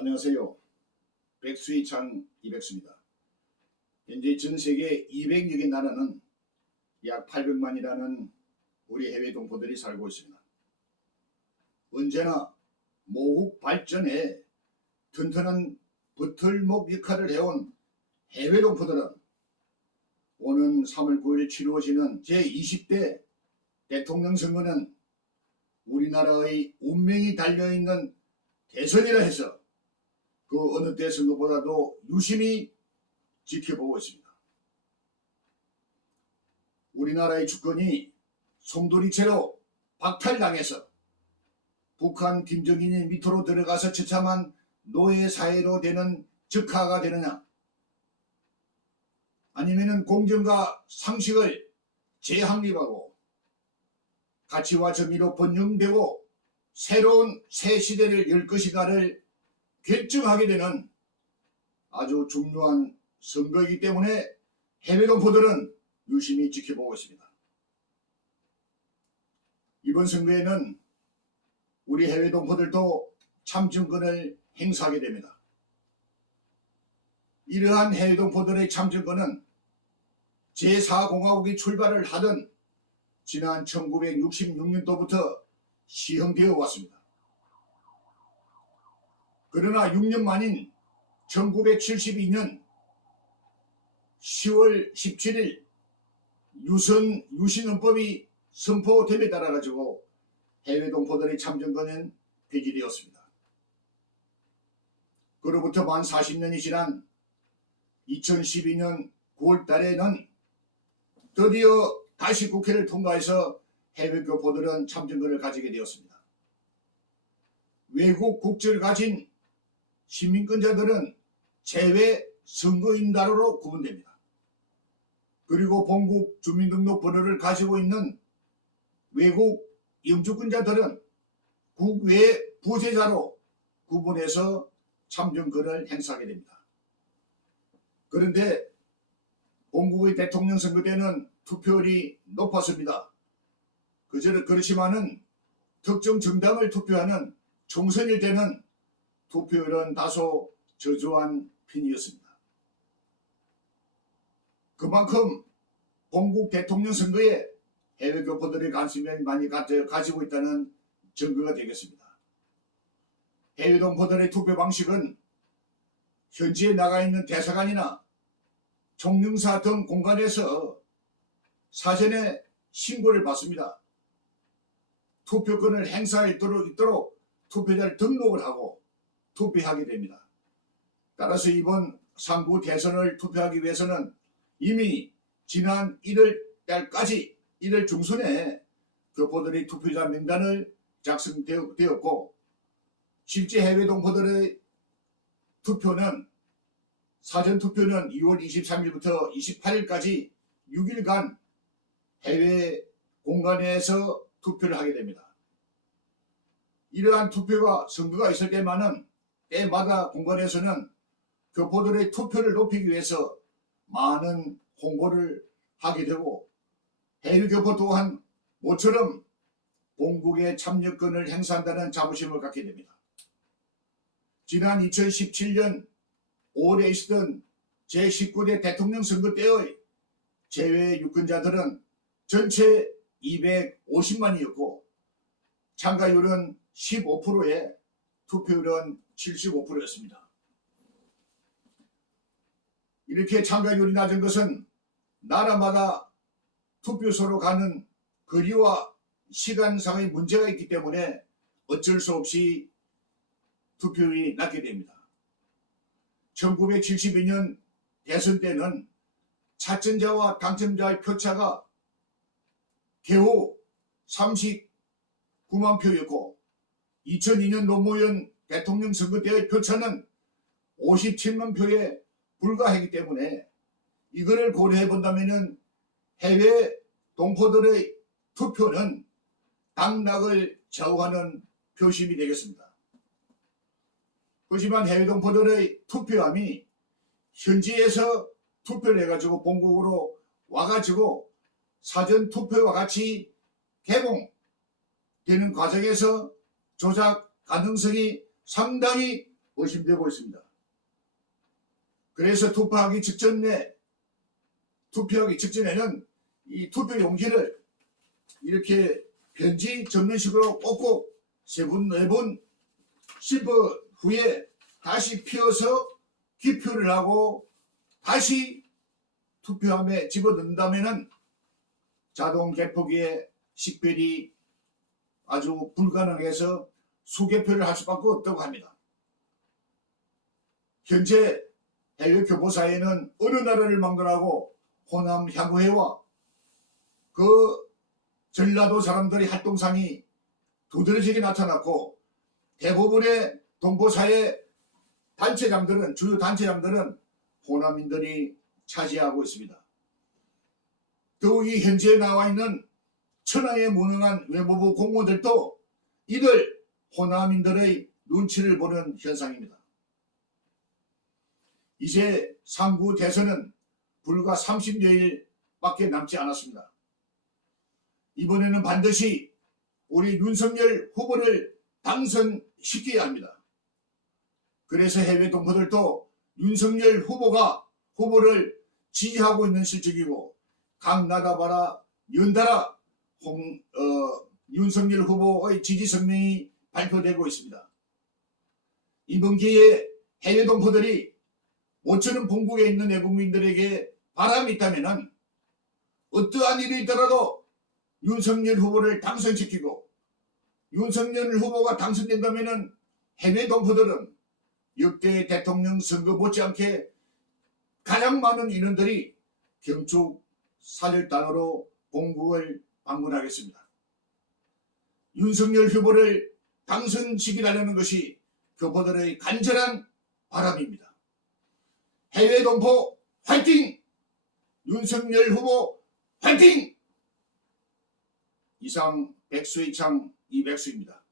안녕하세요. 백수이창 이백수입니다. 현재 전 세계 200여 개 나라는 약 800만이라는 우리 해외 동포들이 살고 있습니다. 언제나 모국 발전에 튼튼한 버틀목 역할을 해온 해외 동포들은 오는 3월 9일 치루어지는 제20대 대통령 선거는 우리나라의 운명이 달려있는 대선이라 해서 그 어느 때 선거보다도 유심히 지켜보고 있습니다. 우리나라의 주권이 송두리째로 박탈당해서 북한 김정인이 밑으로 들어가서 처참한 노예사회로 되는 적화가 되느냐, 아니면은 공정과 상식을 재확립하고 가치와 정의로 번영되고 새로운 새 시대를 열 것인가를 결정하게 되는 아주 중요한 선거이기 때문에 해외 동포들은 유심히 지켜보고 있습니다. 이번 선거에는 우리 해외 동포들도 참정권을 행사하게 됩니다. 이러한 해외 동포들의 참정권은 제4공화국이 출발을 하던 지난 1966년도부터 시행되어 왔습니다. 그러나 6년 만인 1972년 10월 17일 유신헌법이 선포됨에 따라 가지고 해외 동포들의 참정권은 폐지되었습니다. 그로부터 만 40년이 지난 2012년 9월 달에는 드디어 다시 국회를 통과해서 해외 교포들은 참정권을 가지게 되었습니다. 외국 국적을 가진 시민권자들은 제외 선거인단으로 구분됩니다. 그리고 본국 주민등록번호를 가지고 있는 외국 영주권자들은 국외 부재자로 구분해서 참정권을 행사하게 됩니다. 그런데 본국의 대통령 선거 때는 투표율이 높았습니다. 그렇지만은 특정 정당을 투표하는 총선일 때는 투표율은 다소 저조한 편이었습니다. 그만큼 본국 대통령 선거에 해외 교포들의 관심이 많이 가지고 있다는 증거가 되겠습니다. 해외 동포들의 투표 방식은 현지에 나가 있는 대사관이나 총영사 등 공간에서 사전에 신고를 받습니다. 투표권을 행사할 수 있도록 투표자를 등록을 하고 투표하게 됩니다. 따라서 이번 상부 대선을 투표하기 위해서는 이미 지난 1월 달까지 1월 중순에 교포들의 투표자 명단을 작성되었고, 실제 해외 동포들의 투표는 사전 투표는 2월 23일부터 28일까지 6일간 해외 공간에서 투표를 하게 됩니다. 이러한 투표가 선거가 있을 때마다 공간에서는 교포들의 투표를 높이기 위해서 많은 홍보를 하게 되고, 해외 교포 또한 모처럼 본국의 참여권을 행사한다는 자부심을 갖게 됩니다. 지난 2017년 5월에 있었던 제19대 대통령 선거 때의 제외 유권자들은 전체 250만이었고 참가율은 15%에 투표율은 75%였습니다. 이렇게 참가율이 낮은 것은 나라마다 투표소로 가는 거리와 시간상의 문제가 있기 때문에 어쩔 수 없이 투표율이 낮게 됩니다. 1972년 대선 때는 차천자와 당첨자의 표차가 겨우 39만 표였고, 2002년 노무현 대통령 선거 때의 표차는 57만 표에 불과하기 때문에 이거를 고려해 본다면 해외 동포들의 투표는 당락을 좌우하는 표심이 되겠습니다. 하지만 해외 동포들의 투표함이 현지에서 투표를 해가지고 본국으로 와가지고 사전 투표와 같이 개봉되는 과정에서 조작 가능성이 상당히 의심되고 있습니다. 그래서 투표하기 직전에는 이 투표 용지를 이렇게 편지 접는 식으로 꼭꼭 3분, 4분 씹어 후에 다시 피워서 기표를 하고 다시 투표함에 집어넣는다면 자동 개표기에 식별이 아주 불가능해서 수개표를 할 수밖에 없다고 합니다. 현재 해외 교포사회는 어느 나라를 막론하고 호남 향후회와 그 전라도 사람들의 활동상이 두드러지게 나타났고 대부분의 동포사회 단체장들은 주요 단체장들은 호남인들이 차지하고 있습니다. 더욱이 현재 나와 있는 천하에 무능한 외무부 공무원들도 이들 호남인들의 눈치를 보는 현상입니다. 이제 상구 대선은 불과 30여일밖에 남지 않았습니다. 이번에는 반드시 우리 윤석열 후보를 당선시켜야 합니다. 그래서 해외 동포들도 윤석열 후보를 지지하고 있는 실정이고 각 나라마다 연달아 윤석열 후보의 지지 성명이 발표되고 있습니다. 이번 기회에 해외 동포들이 모처럼 본국에 있는 내국민들에게 바람이 있다면 어떠한 일이 있더라도 윤석열 후보를 당선시키고 윤석열 후보가 당선된다면 해외 동포들은 역대 대통령 선거 못지않게 가장 많은 인원들이 경축 사절단으로 본국을 방문하겠습니다. 윤석열 후보를 당선시키라는 것이 교포들의 간절한 바람입니다. 해외 동포 화이팅! 윤석열 후보 화이팅! 이상 백수의창 이백수입니다.